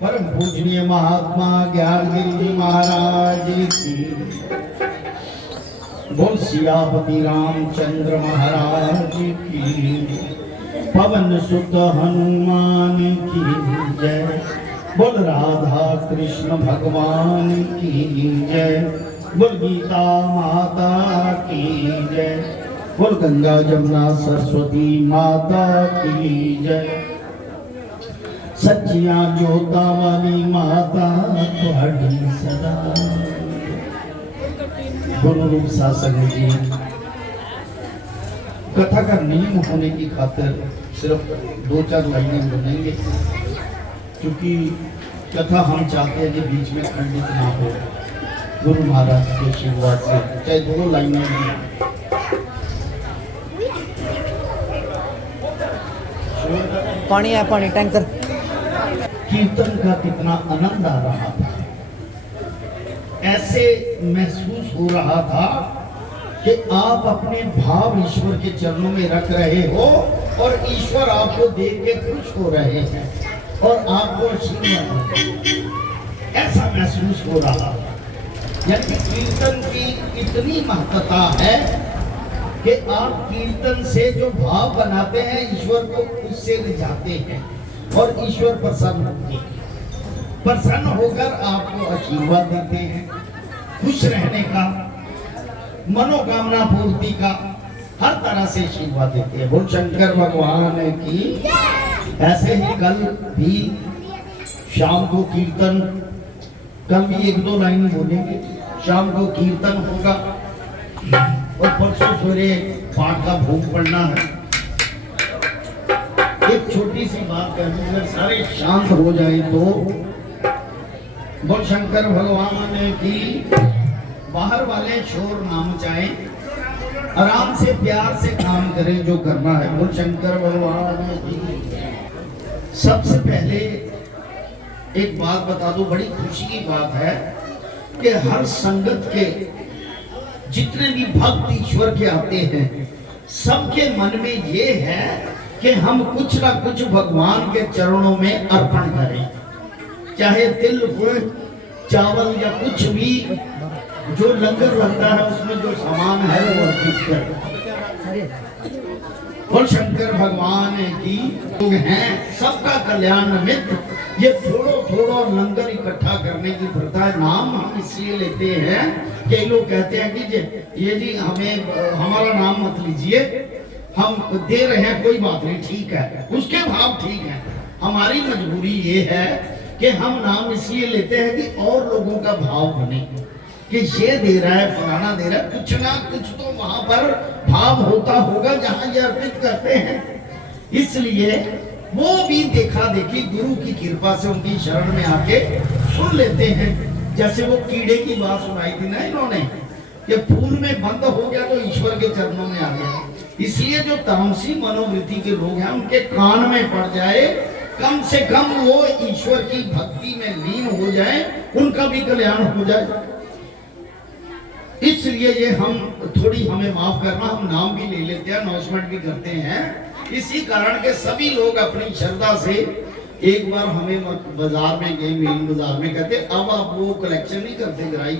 परम पूजनीय महात्मा ज्ञान गिरि जी महाराज की बोल सियापति रामचंद्र महाराज की पवन सुत हनुमान की जय। बोल राधा कृष्ण भगवान की जय। बोल गीता माता की जय। बोल गंगा जमुना सरस्वती माता की जय। सच्चियां जोता वाली माता तुहाडी सदा। गुरु रूप शासक जी कथा का नियम होने की खातिर सिर्फ 2-4 लाइनें बोलेंगे, क्योंकि कथा हम चाहते हैं कि बीच में खंडित ना हो। गुरु महाराज के आशीर्वाद से चाहे 2 लाइनें भी। पानी है, पानी टैंकर। कीर्तन का कितना आनंद आ रहा था, ऐसे महसूस हो रहा था कि आप अपने भाव ईश्वर के चरणों में रख रहे हो और ईश्वर आपको देख के खुश हो रहे हैं और आपको आशीर्वाद दे रहे हैं। ऐसा महसूस हो रहा था। यानी कीर्तन की इतनी महत्ता है कि आप कीर्तन से जो भाव बनाते हैं ईश्वर को उससे रिझाते हैं और ईश्वर प्रसन्न होते हैं। प्रसन्न होकर आपको आशीर्वाद देते हैं, खुश रहने का, मनोकामना पूर्ति का, हर तरह से आशीर्वाद देते हैं। बोल शंकर भगवान की। ऐसे ही कल भी शाम को कीर्तन, कल भी 1-2 लाइन बोलेंगे। शाम को कीर्तन होगा और परसों सवेरे पाठ का भोग पड़ना है। एक छोटी सी बात कहूं, अगर सारे शांत हो जाए तो बोल शंकर भगवान की। बाहर वाले शोर ना मचाएं, आराम से प्यार से काम करें जो करना है। बोल शंकर भगवान की। सबसे पहले एक बात बता दो, बड़ी खुशी की बात है कि हर संगत के जितने भी भक्त ईश्वर के आते हैं सबके मन में ये है कि हम कुछ ना कुछ भगवान के चरणों में अर्पण करें, चाहे तिल गुड़ चावल या कुछ भी जो लंगर बनता है उसमें जो सामान है वो अर्पित करें। बोल शंकर भगवान की। लोग हैं सबका कल्याण मित्र, ये थोड़ा लंगर इकट्ठा करने की प्रथा है। नाम हम इसलिए लेते हैं, कई लोग कहते हैं कि ये जी हमें हमारा नाम मत लीजिए, हम दे रहे हैं कोई बात नहीं, ठीक है, उसके भाव ठीक है। हमारी मजबूरी ये है कि हम नाम इसलिए लेते हैं कि और लोगों का भाव बने कि ये दे रहा है, फलाना दे रहा है, कुछ ना कुछ तो वहां पर भाव होता होगा जहां ये अर्पित करते हैं। इसलिए वो भी देखा देखी गुरु की कृपा से उनकी शरण में आके सुन लेते हैं। जैसे वो कीड़े की बात सुनाई थी ना इन्होंने कि फूल में बंद हो गया तो ईश्वर के चरणों में आ गया। इसलिए जो तामसी मनोवृत्ति के लोग हैं उनके कान में पड़ जाए, कम से कम वो ईश्वर की भक्ति में लीन हो जाए, उनका भी कल्याण हो जाए। इसलिए ये हम थोड़ी हमें माफ करना, हम नाम भी ले लेते हैं, अनाउंसमेंट भी करते हैं। इसी कारण के सभी लोग अपनी श्रद्धा से एक बार हमें बाजार में गए, मेन बाजार में, कहते अब आप वो कलेक्शन नहीं करते ग्राही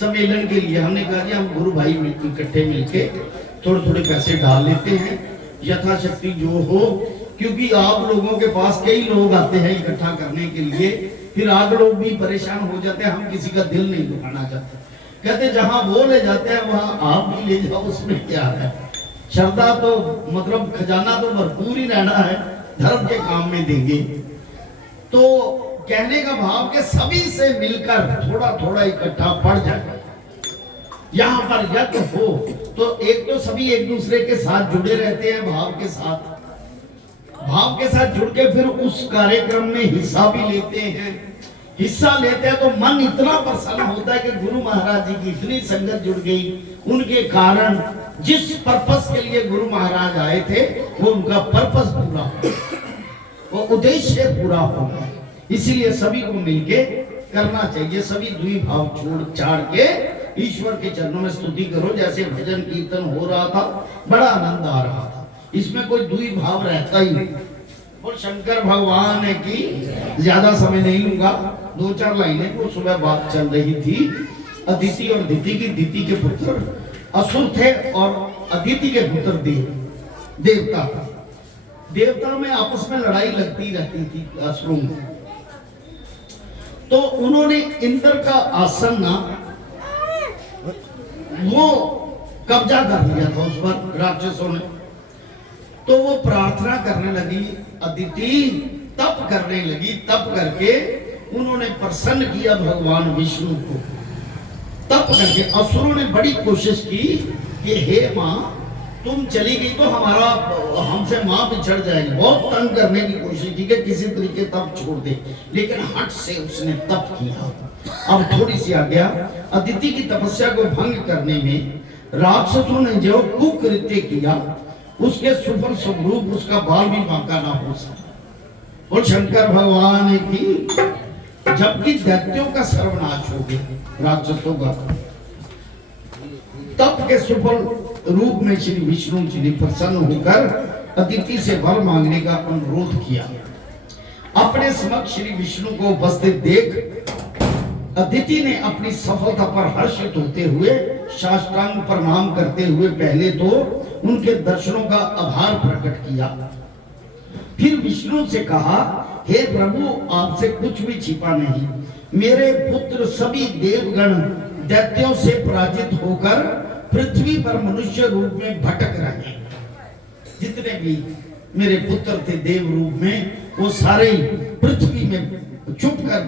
सम्मेलन के लिए। हमने कहा जी हम गुरु भाई इकट्ठे मिलके थोड़े थोड़े पैसे डाल लेते हैं यथाशक्ति जो हो, क्योंकि आप लोगों के पास कई लोग आते हैं इकट्ठा करने के लिए, फिर आगे लोग भी परेशान हो जाते हैं, हम किसी का दिल नहीं दुखाना चाहते। कहते जहां वो ले जाते हैं वहां आप भी ले जाओ, उसमें क्या है। श्रद्धा तो मतलब खजाना तो भरपूर ही रहना है, धर्म के काम में देंगे। तो कहने का भाव कि सभी से मिलकर थोड़ा थोड़ा इकट्ठा पड़ जाए। यहाँ पर यज्ञ हो तो एक तो सभी एक दूसरे के साथ जुड़े रहते हैं, भाव के साथ जुड़ के फिर उस कार्यक्रम में हिस्सा भी लेते हैं। हिस्सा लेते हैं तो मन इतना प्रसन्न होता है कि गुरु महाराज जी की इतनी संगत जुड़ गई, उनके कारण जिस पर्पस के लिए गुरु महाराज आए थे वो उनका पर्पस पूरा हो, वो उद्देश्य पूरा हो। इसीलिए सभी को मिलके करना चाहिए। सभी द्विभाव छोड़ छाड़ के ईश्वर के चरणों में स्तुति करो। जैसे भजन कीर्तन हो रहा था, बड़ा आनंद आ रहा था, इसमें कोई द्विभाव रहता ही नहीं। और शंकर भगवान की ज्यादा समय नहीं लूंगा, 2-4 लाइनें वो सुबह बात चल रही थी। अदिति और दिति की, दिति के पुत्र असुर थे और अदिति के पुत्र देवता था। देवता में आपस में लड़ाई लगती रहती थी असुरों में। तो उन्होंने इंद्र का आसन ना वो कब्जा कर लिया था उस पर राक्षसों ने। तो वो प्रार्थना करने लगी, अदिति तप करने लगी। तप करके उन्होंने प्रसन्न किया भगवान विष्णु को। तप करके असुरों ने बड़ी कोशिश की कि हे माँ तुम चली गई तो हमारा हमसे माँ बिछड़ जाएगी। बहुत तंग करने की कोशिश की कि किसी तरीके तप छोड़ दे, लेकिन हट से उसने तप किया। अब थोड़ी सी आ गया, अदिति की तपस्या को भंग करने में राक्षसों ने जो कुकृत्य किया उसके सुफल स्वरूप उसका बाल भी बांका ना हो सका। और शंकर भगवान की जबकि दैत्यों का सर्वनाश हो गया, राक्षसों का, तप के सुफल रूप में श्री विष्णु जी ने प्रसन्न होकर अदिति से वर मांगने का अनुरोध किया। अपने समक्ष श्री विष्णु को उपस्थित देख अदिति ने अपनी सफलता पर हर्षित होते हुए साष्टांग प्रणाम करते हुए पहले तो उनके दर्शनों का आभार प्रकट किया। फिर विष्णु से कहा, हे प्रभु आपसे कुछ भी छिपा नहीं। मेरे पुत्र सभी देवगण दैत्यों से पराजित होकर पृथ्वी पर मनुष्य रूप में भटक रहे। जितने भी मेरे पुत्र थे देव रूप में, वो सारे पृथ्वी में छुप कर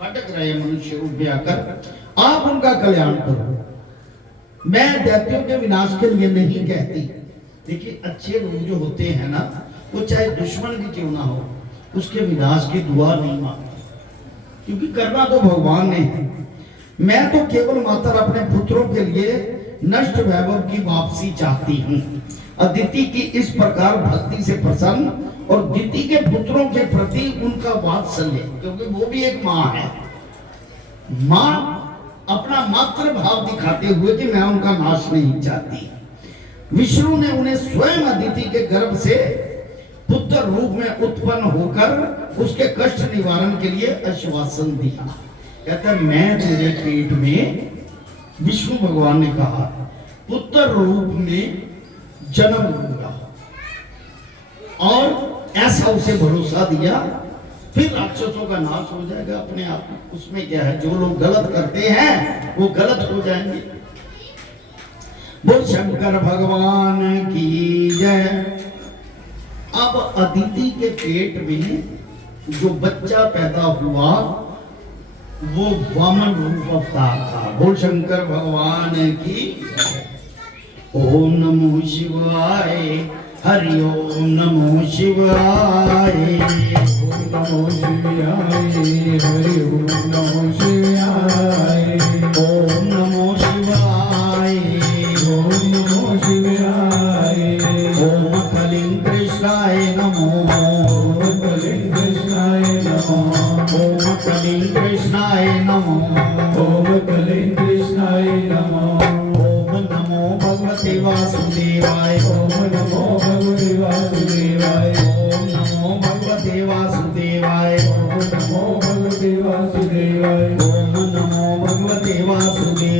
भटक रहे मनुष्य रूप में आकर। आप उनका कल्याण करो। मैं दैत्यों के विनाश के लिए नहीं कहती। देखिए अच्छे लोग जो होते हैं ना, वो चाहे दुश्मन भी क्यों ना हो, उसके विनाश की दुआ नहीं मांगते, क्योंकि करना तो भगवान ने है। मैं तो केवल मात्र अपने पुत्रों के लिए नष्ट वैभव की वापसी चाहती हूँ। अदिति की इस प्रकार भक्ति से प्रसन्न और दिति के पुत्रों के प्रति उनका वात्सल्य, क्योंकि वो भी एक माँ है, माँ अपना मातृ भाव दिखाते हुए कि मैं उनका नाश नहीं चाहती। विष्णु ने उन्हें स्वयं अदिति के गर्भ से पुत्र रूप में उत्पन्न होकर उसके कष्ट निवारण के लिए आश्वासन दिया। कहता है मैं तेरे पेट में, विष्णु भगवान ने कहा, पुत्र रूप में जन्म लूंगा। और ऐसा उसे भरोसा दिया, फिर राक्षसों का नाश हो जाएगा अपने आप। उसमें क्या है, जो लोग गलत करते हैं वो गलत हो जाएंगे। बोल शंकर भगवान की जय। अब अदिति के पेट में जो बच्चा पैदा हुआ वो वामन रूप अवतार था। बोल शंकर भगवान की। ओम नमो शिवाय, हरि ओम नमो शिवाय। ओम नमो शिवाय हरि ओम नमो शिवाय ओम नमो शिवाय। ओम नमो शिवाय ओम कलिं कृष्णाय नमो। ओम कलिं कृष्णाय नमः ओम कलिं कृष्णाय नमो। ओम कलिं कृष्णाय नमः ओम नमो भगवते वासुदेवाय। ओम नमो भगवते वासुदेवाय